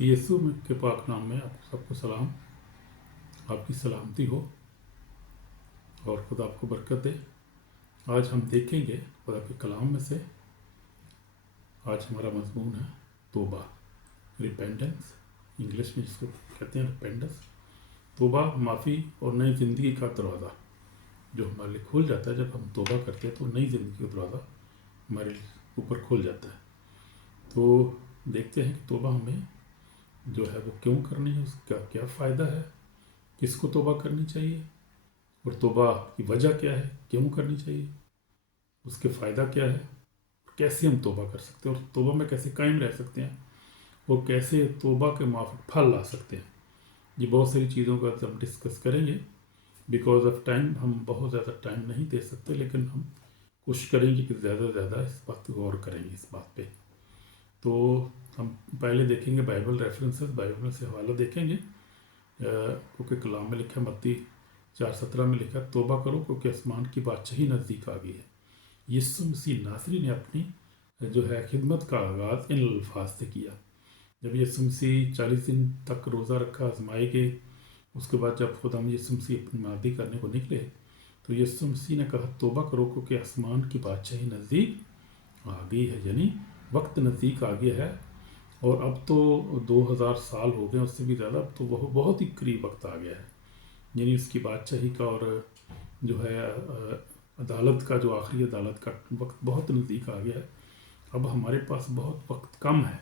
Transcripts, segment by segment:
यीशु के पाक नाम में आप सबको सलाम। आपकी सलामती हो और खुदा आपको बरकत दे। आज हम देखेंगे खुदा के कलाम में से। आज हमारा मजमून है तौबा, रिपेंटेंस, इंग्लिश में जिसको कहते हैं रिपेंटेंस। तौबा माफ़ी और नई ज़िंदगी का दरवाज़ा जो हमारे लिए खुल जाता है। जब हम तौबा करते हैं तो नई ज़िंदगी का दरवाज़ा हमारे ऊपर खुल जाता है। तो देखते हैं कि तौबा हमें जो है वो क्यों करनी है, उसका क्या फ़ायदा है, किसको तौबा करनी चाहिए और तौबा की वजह क्या है, क्यों करनी चाहिए, उसके फ़ायदा क्या है, कैसे हम तौबा कर सकते हैं और तौबा में कैसे कायम रह सकते हैं और कैसे तौबा के माफ़िक फल ला सकते हैं। ये बहुत सारी चीज़ों का हम डिस्कस करेंगे। बिकॉज ऑफ टाइम हम बहुत ज़्यादा टाइम नहीं दे सकते, लेकिन हम कोशिश करेंगे कि ज़्यादा से ज़्यादा इस बात पर गौर करेंगे इस बात पे। तो हम पहले देखेंगे बाइबल रेफरेंसेस, बाइबल में से हवाला देखेंगे क्योंकि कलाम में लिखा है, मत्ती 4:17 में लिखा है, तौबा करो क्योंकि आसमान की बादशाही नज़दीक आ गई है। यीशु मसीह नासरी ने अपनी जो है खिदमत का आगाज़ इन अल्फाज से किया। जब यीशु मसीह 40 दिन तक रोज़ा रखा, आजमाए गए, उसके बाद जब खुदा यीशु मसीह अपनी मादी करने को निकले तो यीशु मसीह ने कहा तौबा करो क्योंकि आसमान की बादशाही नज़दीक आ गई है, यानी वक्त नज़दीक आ गया है। और अब तो 2000 साल हो गए, उससे भी ज़्यादा, अब तो वह बहुत ही करीब वक्त आ गया है, यानी उसकी बादशाही का और जो है अदालत का, जो आखिरी अदालत का वक्त बहुत नज़दीक आ गया है। अब हमारे पास बहुत वक्त कम है,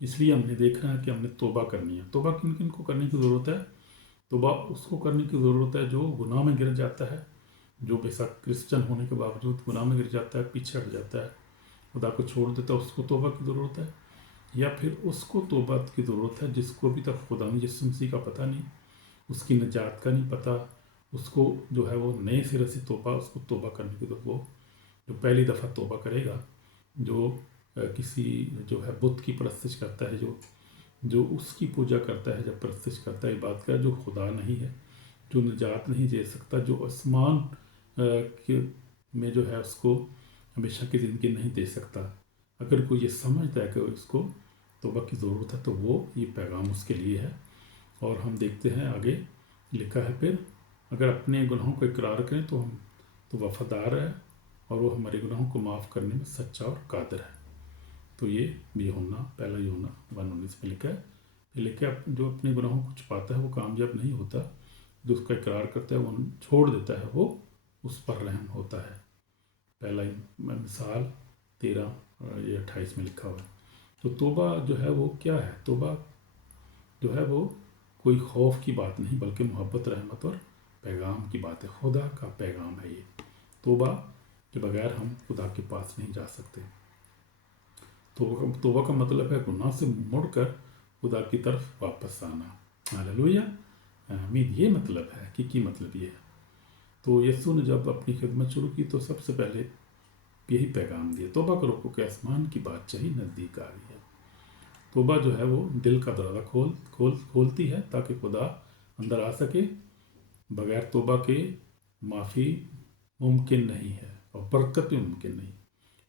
इसलिए हमने देखना है कि हमने तौबा करनी है। तौबा किन किन को करने की ज़रूरत है? तौबा उसको करने की ज़रूरत है जो गुनाह में गिर जाता है, जो बेशक क्रिश्चियन होने के बावजूद गुनाह में गिर जाता है, पीछे हट जाता है, खुदा को छोड़ देता है, उसको तौबा की ज़रूरत है। या फिर उसको तौबा की ज़रूरत है जिसको अभी तक खुदा यीशु मसीह का पता नहीं, उसकी निजात का नहीं पता, उसको जो है वो नए सिरे से तौबा, उसको तौबा करने की, तो वो जो पहली दफ़ा तौबा करेगा, जो किसी जो है बुत की परस्तिश करता है, जो उसकी पूजा करता है, जब परस्तिश करता है, बात का जो खुदा नहीं है, जो निजात नहीं दे सकता, जो आसमान के में जो है उसको हमेशा की ज़िंदगी नहीं दे सकता, अगर कोई ये समझता है कि उसको तौबा की ज़रूरत है तो वो ये पैगाम उसके लिए है। और हम देखते हैं आगे लिखा है, फिर अगर अपने गुनाहों को इकरार करें तो हम तो वफादार है और वो हमारे गुनाहों को माफ़ करने में सच्चा और कादिर है। तो ये यूहन्ना, पहला यूहन्ना 1:19 में लिखा है। ये लिखा है, जो अपने गुनाहों को छुपाता है वो कामयाब नहीं होता, जो उसका इकरार करता है वो छोड़ देता है, वो उस पर रहम होता है। पहला मिसाल 13:28 में लिखा हुआ है। तो तौबा जो है वो क्या है? तौबा जो है वो कोई खौफ की बात नहीं, बल्कि मोहब्बत, रहमत और पैगाम की बात है। खुदा का पैगाम है ये। तौबा के बगैर हम खुदा के पास नहीं जा सकते। तौबा का मतलब है गुनाह से मुड़कर खुदा की तरफ वापस आना। हालेलुया, आमीन। ये मतलब है कि मतलब ये है। तो यीशु ने जब अपनी खिदमत शुरू की तो सबसे पहले यही पैगाम दिया, तौबा करो क्योंकि आसमान की बादशाही नज़दीक आ गई है। तौबा जो है वो दिल का दरवाज़ा खोलती है ताकि खुदा अंदर आ सके। बगैर तौबा के माफ़ी मुमकिन नहीं है और बरकत भी मुमकिन नहीं।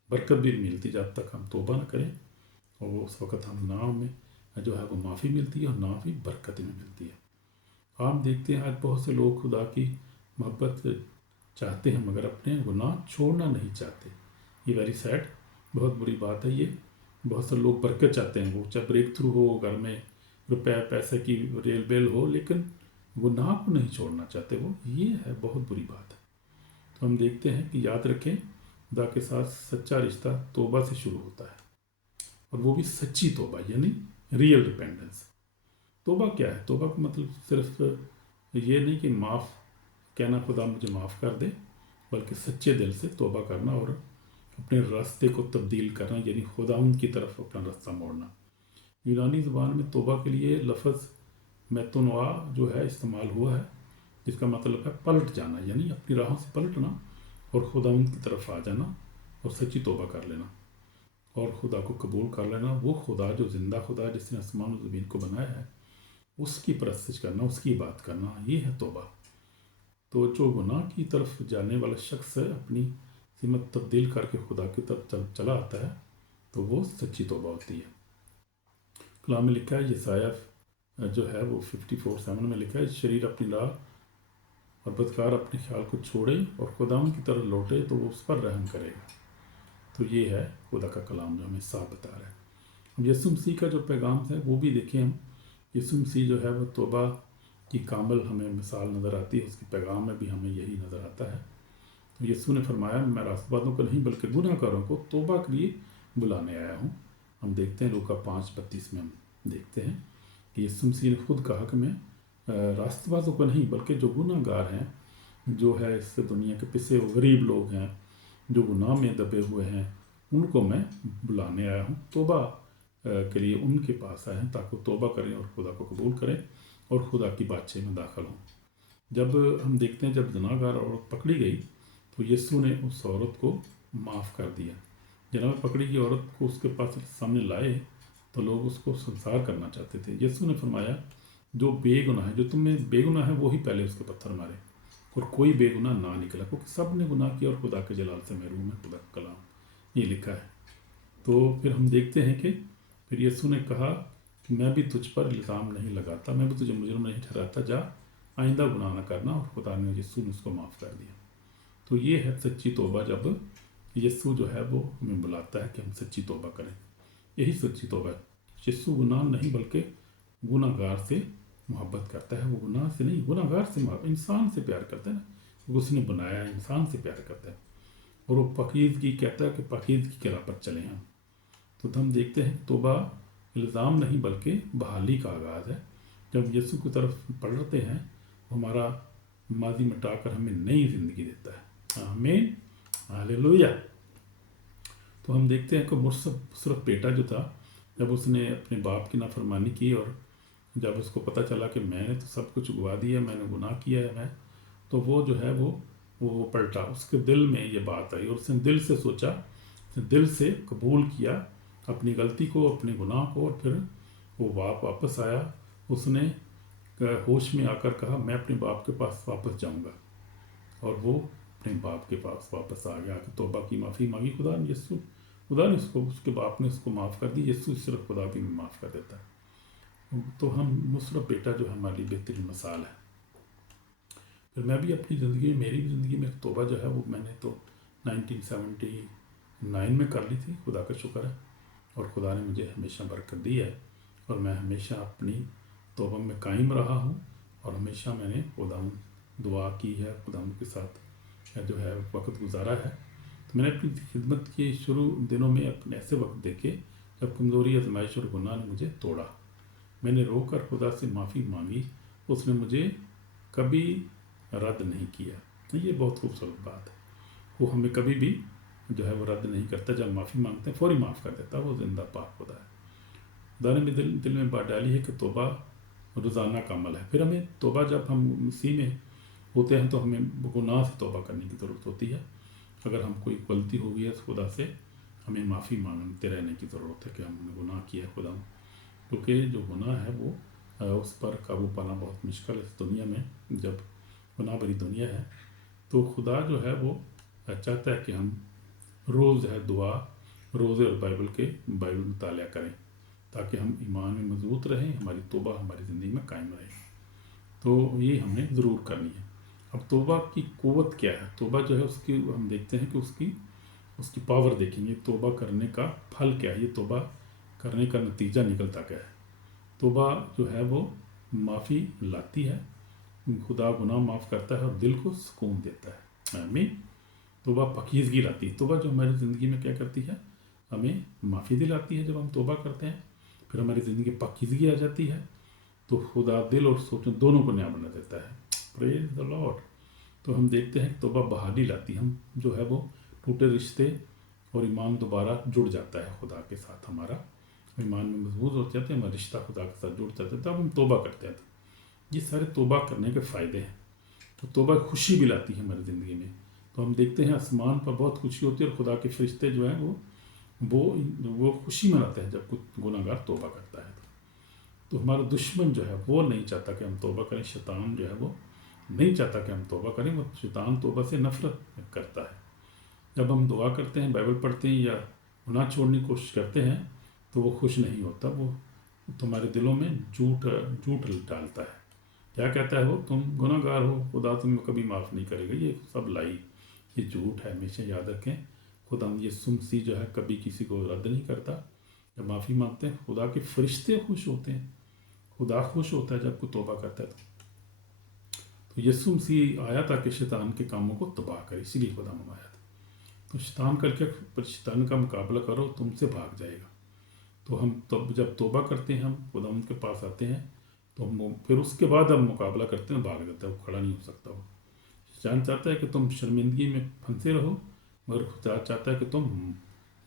बरकत भी मिलती जब तक हम तौबा न करें, और उस वक़्त हम ना में जो है वो माफ़ी मिलती है और ना भी बरकत में मिलती है। हम देखते हैं आज बहुत से लोग खुदा की मोहब्बत चाहते हैं मगर अपने गुनाह छोड़ना नहीं चाहते। ये वेरी सैड, बहुत बुरी बात है ये। बहुत से लोग बरकत चाहते हैं, वो चाहे ब्रेक थ्रू हो, घर में रुपये पैसे की रेल बेल हो, लेकिन गुनाह को नहीं छोड़ना चाहते वो। ये है बहुत बुरी बात है। तो हम देखते हैं कि याद रखें, खुदा के साथ सच्चा रिश्ता तौबा से शुरू होता है, और वो भी सच्ची तौबा, यानी रियल रिपेंडेंस। तौबा क्या है? तौबा का मतलब सिर्फ ये नहीं कि माफ़ कहना, खुदा मुझे माफ़ कर दे, बल्कि सच्चे दिल से तौबा करना और अपने रास्ते को तब्दील करना, यानी खुदावंद की तरफ अपना रास्ता मोड़ना। यूनानी ज़बान में तौबा के लिए लफ्ज़ मेतनोआ जो है इस्तेमाल हुआ है, जिसका मतलब है पलट जाना, यानी अपनी राहों से पलटना और खुदावंद की तरफ आ जाना और सच्ची तौबा कर लेना और खुदा को कबूल कर लेना। वो खुदा जो ज़िंदा खुदा है, जिसने आसमान और ज़मीन को बनाया है, उसकी परस्तिश करना, उसकी बात करना, ये है तौबा। तो जो गुनाह की तरफ जाने वाला शख्स है, अपनी सिमत तब्दील करके खुदा की तरफ चला आता है, तो वो सच्ची तौबा होती है। कलाम में लिखा है, यसाया जो है वो 54:7 में लिखा है, शरीर अपनी राह और बदकार अपने ख्याल को छोड़े और खुदाम की तरफ लौटे तो वो उस पर रहम करेगा। तो ये है खुदा का कलाम जो हमें साफ बता रहा है। अब यीशु मसीह का जो पैगाम है वो भी देखें हम। यीशु मसीह जो है वो तौबा की कामल हमें मिसाल नज़र आती है, उसके पैगाम में भी हमें यही नज़र आता है। तो यीशु ने फरमाया, मैं रास्तबाजों को नहीं बल्कि गुनाहगारों को तौबा के लिए बुलाने आया हूँ। हम देखते हैं लूका 5:32 में हम देखते हैं कि यीशु मसीह ने खुद कहा कि मैं रास्तबाजों को नहीं बल्कि जो गुनाहगार हैं, जो है इस दुनिया के पिसे हुए गरीब लोग हैं, जो गुनाह में दबे हुए हैं, उनको मैं बुलाने आया हूँ। तौबा के लिए उनके पास आए हैं ताकि वो तौबा करें और खुदा को कबूल करें और खुदा की बादशाही में दाखिल हों। जब हम देखते हैं जब गुनाहगार औरत पकड़ी गई तो यीशु ने उस औरत को माफ़ कर दिया। जनाब पकड़ी गई औरत को उसके पास सामने लाए तो लोग उसको संसार करना चाहते थे। यीशु ने फरमाया, जो बेगुनाह है, जो तुम्हें बेगुनाह है वही पहले उसके पत्थर मारे, और कोई बेगुनाह ना निकला, क्योंकि सब ने गुनाह किया और खुदा के जलाल से महरूम है। खुदा का कलाम ये लिखा है। तो फिर हम देखते हैं कि फिर यीशु ने कहा कि मैं भी तुझ पर इल्ज़ाम नहीं लगाता, मैं भी तुझे मुजरिम नहीं ठहराता, जा आइंदा गुनाह न करना। और खुदा ने यीशु ने उसको माफ़ कर दिया। तो ये है सच्ची तौबा, जब यीशु जो है वो हमें बुलाता है कि हम सच्ची तौबा करें। यही सच्ची तौबा है। यीशु गुनाह नहीं बल्कि गुनाहगार से मोहब्बत करता है। वो गुनाह से नहीं, गुनाहगार से इंसान से प्यार करता है ना, उसने बनाया इंसान से प्यार करता है। और वो पाकीज़गी कहता है कि पाकीज़गी के राह पर चले हम। तो हम देखते हैं तौबा इल्ज़ाम नहीं बल्कि बहाली का आगाज़ है। जब यीशु की तरफ पलटते हैं वो हमारा माजी मिटाकर हमें नई ज़िंदगी देता है। आमीन, हालेलुया। तो हम देखते हैं कि मुसरफ बेटा जो था, जब उसने अपने बाप की नाफरमानी की और जब उसको पता चला कि मैंने तो सब कुछ उगवा दिया, मैंने गुनाह किया है, तो वो जो है वो पलटा। उसके दिल में ये बात आई और उसने दिल से सोचा, दिल से कबूल किया अपनी गलती को, अपने गुनाह को, और फिर वो वापस आया। उसने होश में आकर कहा, मैं अपने बाप के पास वापस जाऊंगा, और वो अपने बाप के पास वापस आ गया कि तौबा की माफ़ी मांगी। खुदा ने उसको, उसके बाप ने उसको माफ़ कर दी। यीशु सिर्फ खुदा भी माफ़ कर देता है। तो हम मुसरफ बेटा जो हमारी बेहतरीन मिसाल है। फिर मैं भी अपनी ज़िंदगी में, मेरी भी ज़िंदगी में तौबा जो है वो मैंने तो 1979 में कर ली थी। खुदा का शुक्र है, और खुदा ने मुझे हमेशा बरकत दी है, और मैं हमेशा अपनी तौबा में कायम रहा हूँ, और हमेशा मैंने खुदा दुआ की है, खुदा के साथ जो है वक्त गुजारा है। तो मैंने अपनी खिदमत के शुरू दिनों में अपने ऐसे वक्त देखे जब कमज़ोरी, आजमाइश और गुनाह ने मुझे तोड़ा। मैंने रोकर खुदा से माफ़ी मांगी, उसने मुझे कभी रद्द नहीं किया। ये बहुत खूबसूरत बात है। वो हमें कभी भी जो है वो रद्द नहीं करता। जब माफ़ी मांगते हैं फौरी माफ़ कर देता। वो जिंदा पाक खुदा है। खुदा ने भी दिल में बात डाली है कि तौबा रोज़ाना का अमल है। फिर हमें तौबा, जब हम मसीह में होते हैं तो हमें गुनाह से तौबा करने की ज़रूरत होती है। अगर हम कोई गलती हो गई है तो खुदा से हमें माफ़ी मांगते रहने की ज़रूरत है कि हमने गुनाह किया है खुदा, क्योंकि जो गुनाह है वो उस पर काबू पाना बहुत मुश्किल है इस दुनिया में। जब गुनाह भरी दुनिया है तो खुदा जो है वो चाहता है कि हम रोज़ है दुआ, रोज़े और बाइबल मुतालिया करें, ताकि हम ईमान में मजबूत रहें, हमारी तौबा हमारी ज़िंदगी में कायम रहे। तो ये हमने ज़रूर करनी है। अब तौबा की क़ुव्वत क्या है? तौबा जो है उसकी हम देखते हैं कि उसकी पावर देखेंगे। तौबा करने का फल क्या है? ये तौबा करने का नतीजा निकलता क्या है? तौबा जो है वो माफ़ी लाती है, खुदा गुनाह माफ़ करता है और दिल को सुकून देता है। आमीन। तौबा पाकीज़गी लाती है। तौबा जो हमारी ज़िंदगी में क्या करती है? हमें माफ़ी दिलाती है। जब हम तौबा करते हैं फिर हमारी ज़िंदगी पाकीज़गी आ जाती है, तो खुदा दिल और सोच दोनों को नया बना देता है। Praise the Lord. तो हम देखते हैं तौबा बहाली लाती है। हम जो है वो टूटे रिश्ते और ईमान दोबारा जुड़ जाता है खुदा के साथ, हमारा ईमान में मजबूत हो जाते हैं, हमारा रिश्ता खुदा के साथ जुड़ जाता है, तब हम तौबा करते हैं। ये सारे तौबा करने के फ़ायदे हैं। तो तौबा खुशी भी लाती है हमारी ज़िंदगी में। तो हम देखते हैं आसमान पर बहुत खुशी होती है, और खुदा के फरिश्ते जो हैं वो खुशी मनाते हैं जब कुछ गुनाहगार तौबा करता है। तो हमारा दुश्मन जो है वो नहीं चाहता कि हम तौबा करें। शैतान जो है वो नहीं चाहता कि हम तौबा करें। वो शैतान तौबा से नफ़रत करता है। जब हम दुआ करते हैं, बाइबल पढ़ते हैं या गुनाह छोड़ने की कोशिश करते हैं तो वो खुश नहीं होता। वो तुम्हारे दिलों में झूठ झूठ डालता है। क्या कहता है वो? तुम गुनाहगार हो, खुदा तुम्हें कभी माफ़ नहीं करेगा। ये सब लाई, ये झूठ है। हमेशा याद रखें, खुदा यीशु मसीह जो है कभी किसी को रद्द नहीं करता। जब माफ़ी मांगते हैं खुदा के फरिश्ते खुश होते हैं। खुदा खुश होता है जब कोई तौबा करता है। तो यीशु मसीह आया ताकि शैतान के कामों को तबाह करे, इसीलिए खुदा आया था। तो शैतान का मुकाबला करो, तुमसे भाग जाएगा। तो हम तब जब तौबा करते हैं, हम खुदा उनके पास आते हैं, तो हम फिर उसके बाद हम मुकाबला करते हैं, भाग जाता है, वो खड़ा नहीं हो सकता। वो शैतान चाहता है कि तुम शर्मिंदगी में फंसे रहो, मगर खुदा चाहता है कि तुम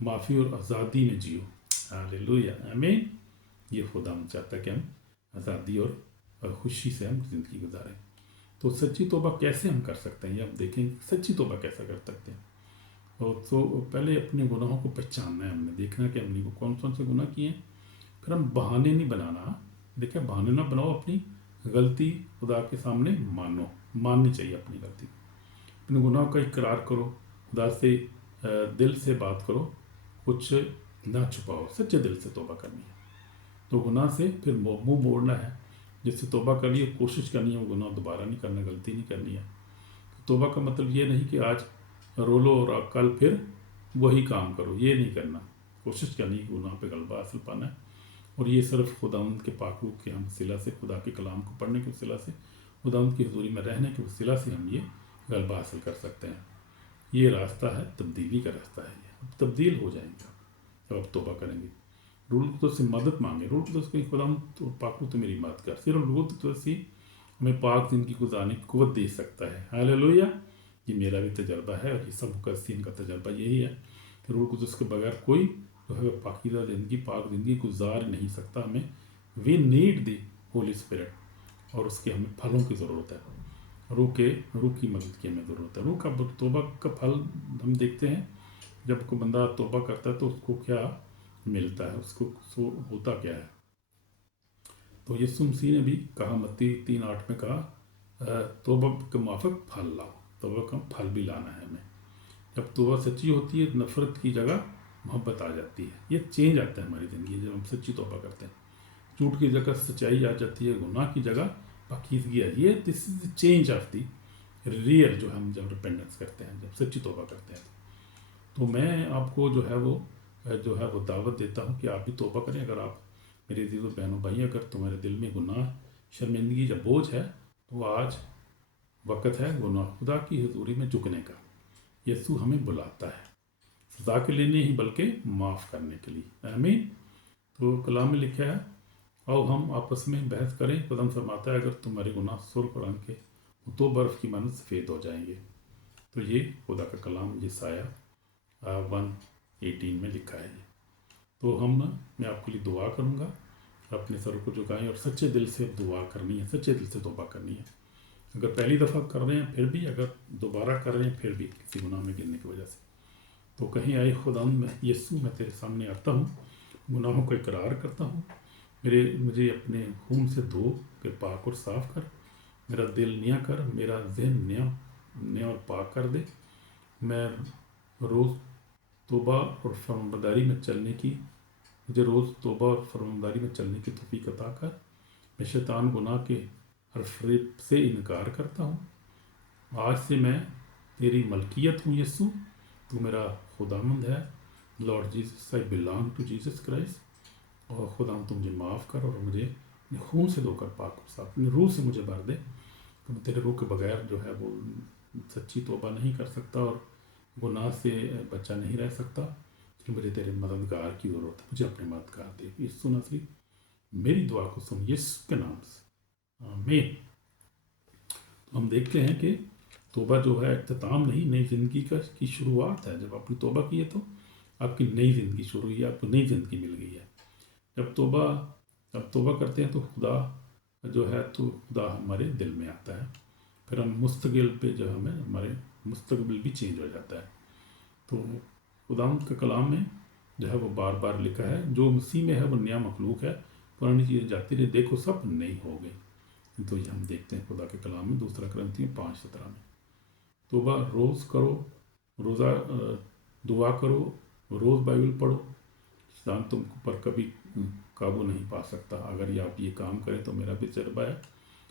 माफ़ी और आज़ादी में जियो। हालेलुया, आमीन। ये खुदा चाहता है कि हम आज़ादी और खुशी से हम ज़िंदगी गुजारें। तो सच्ची तौबा कैसे हम कर सकते हैं, ये हम देखेंगे। सच्ची तौबा कैसे कर सकते हैं? और तो पहले अपने गुनाहों को पहचानना है, हमने देखना कि हमने कौन कौन से गुनाह किए हैं। फिर हम बहाने नहीं बनाना। देखिए, बहाने ना बनाओ, अपनी गलती खुदा के सामने माननी चाहिए अपनी गलती। अपने गुनाहों का इकरार करो, खुदा से दिल से बात करो, कुछ ना छुपाओ, सच्चे दिल से तौबा करनी है। तो गुनाह से फिर मुंह मोड़ना है। जिससे तौबा करनी है, कोशिश करनी है वो गुनाह दोबारा नहीं करना, गलती नहीं करनी है। तो तौबा का मतलब ये नहीं कि आज रो लो और कल फिर वही काम करो, ये नहीं करना। कोशिश करनी है गुनाह पे गलबा हासिल पाना है। और ये सिर्फ खुदावंद के पाकरूप के हम वसीला से, खुदा के कलाम को पढ़ने के वसीला से, खुदावंद की हजूरी में रहने के वसीला से हम ये गलबा हासिल कर सकते हैं। ये रास्ता है, तब्दीली का रास्ता है। ये अब तब्दील हो जाएंगे जब आप तौबा करेंगे। रूल तो से मदद मांगे, रूल तो उसको खुदावंद तो पाकरू तो मेरी मदद कर। सिर्फ रूल तो सी हमें पाक जिंदगी गुजारने की कुव्वत दे सकता है। हालेलुया। ये मेरा भी तजर्बा है और ये सब मुकस्सीन का तजर्बा यही है कि रूल कुदस के बगैर कोई जो है पाकीज़ा ज़िंदगी, पाक ज़िंदगी गुजार नहीं सकता। हमें we need the holy spirit, और उसके हमें फलों की ज़रूरत है। रूह की मदद की हमें ज़रूरत है। रूह का तौबा का फल हम देखते हैं। जब कोई बंदा तौबा करता है तो उसको क्या मिलता है, उसको होता क्या है। तो यीशु मसीह ने भी कहा, मत्ती 3:8 में कहा, तौबा के माफक फल लाओ। तौबा का फल भी लाना है हमें। जब तौबा सच्ची होती है, नफ़रत की जगह मोहब्बत आ जाती है। ये चेंज आता है हमारी ज़िंदगी जब हम सच्ची तौबा करते हैं। झूठ की जगह सच्चाई आ जाती है, गुनाह की जगह पाकीज़गी आ। ये this is change of the real, जो हम जब रिपेंडेंस करते हैं, जब सच्ची तौबा करते हैं। तो मैं आपको जो है वो दावत देता हूँ कि आप भी तौबा करें। अगर आप मेरे अजीज़ बहनों भाई, अगर तुम्हारे दिल में गुनाह, शर्मिंदगी या बोझ है, तो आज वक़्त है गुनाह खुदा की हजूरी में झुकने का। यीशु हमें बुलाता है सज़ा के लिए नहीं, बल्कि माफ़ करने के लिए। आमीन। तो कलाम में लिखा है, आओ हम आपस में बहस करें। खुदा फरमाता है, अगर तुम्हारे गुनाह सुर्ख और रंग के तो बर्फ़ की मानद सफ़ेद हो जाएंगे। तो ये खुदा का कलाम यसाया 1:18 में लिखा है। तो मैं आपके लिए दुआ करूँगा। अपने सर को झुकाएं और सच्चे दिल से दुआ करनी है, सच्चे दिल से तौबा करनी है। अगर पहली दफ़ा कर रहे हैं फिर भी, अगर दोबारा कर रहे हैं फिर भी, किसी गुनाह में गिरने की वजह से, तो कहीं आए खुदा में, यीशु मैं तेरे सामने आता हूँ, गुनाहों का इकरार करता हूँ। मुझे अपने खून से धो के पाक और साफ़ कर। मेरा दिल नया कर, मेरा जहन नया और पाक कर दे। मैं रोज़ तौबा और फरमाबरदारी में चलने की, मुझे रोज़ तौबा और फरमाबरदारी में चलने की तौफीक अता कर। मैं शैतान गुनाह के हर फरेब से इनकार करता हूँ। आज से मैं तेरी मलकियत हूँ यीशु, तू मेरा खुदामंद है। Lord Jesus, I belong to Jesus Christ. और खुदा तुम मुझे माफ़ कर और मुझे अपने खून से धोकर पाक और साफ, अपनी रूह से मुझे भर दे। तो मैं तेरे रूह के बगैर जो है वो सच्ची तौबा नहीं कर सकता और गुनाह से बचा नहीं रह सकता। कि मुझे तेरे मददगार की ज़रूरत है, मुझे अपने मददगार दे। यीशु नसीब मेरी दुआ को सुन, यीशु के नाम से, आमीन। तो हम देखते हैं कि तौबा जो है इख्तिताम नहीं, नई ज़िंदगी की शुरुआत है। जब आपने तौबा की है तो आपकी नई ज़िंदगी शुरू हुई है, आपको नई ज़िंदगी मिल गई है। जब तौबा करते हैं तो खुदा जो है, तो खुदा हमारे दिल में आता है। फिर हम मुस्तकिल पे जो हमें हमारे मुस्तकबिल भी चेंज हो जाता है। तो खुदा के कलाम में जो है वो बार बार लिखा है, जो मसीह में है वो नया मखलूक है, पुरानी चीज़ें जाती रही, देखो सब नई हो गई। तो ये हम देखते हैं खुदा के कलाम में, 2 Corinthians 5:17 में। तौबा रोज़ करो, रोज़ा दुआ करो, रोज़ बाइबल पढ़ो। शैतान तुम पर कभी काबू नहीं पा सकता। अगर ये आप ये काम करें तो मेरा भी तजर्बा है,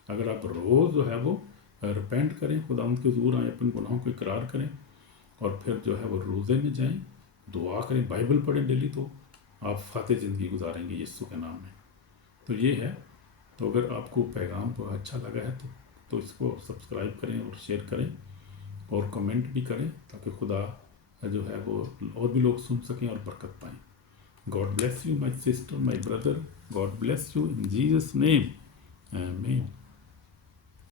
अगर आप रोज़ जो है वो रिपेंट करें, खुदावंद के हुज़ूर आएँ, अपने गुनाहों को इकरार करें और फिर जो है वो रोज़े में जाएं, दुआ करें, बाइबल पढ़ें डेली, तो आप फातेह ज़िंदगी गुजारेंगे यीशु के नाम में। तो ये है। तो अगर आपको पैगाम को अच्छा लगा है तो इसको सब्सक्राइब करें और शेयर करें और कमेंट भी करें, ताकि खुदा जो है वो और भी लोग सुन सकें और बरकत पाएँ। God bless you, my sister, my brother. God bless you in Jesus' name. Amen.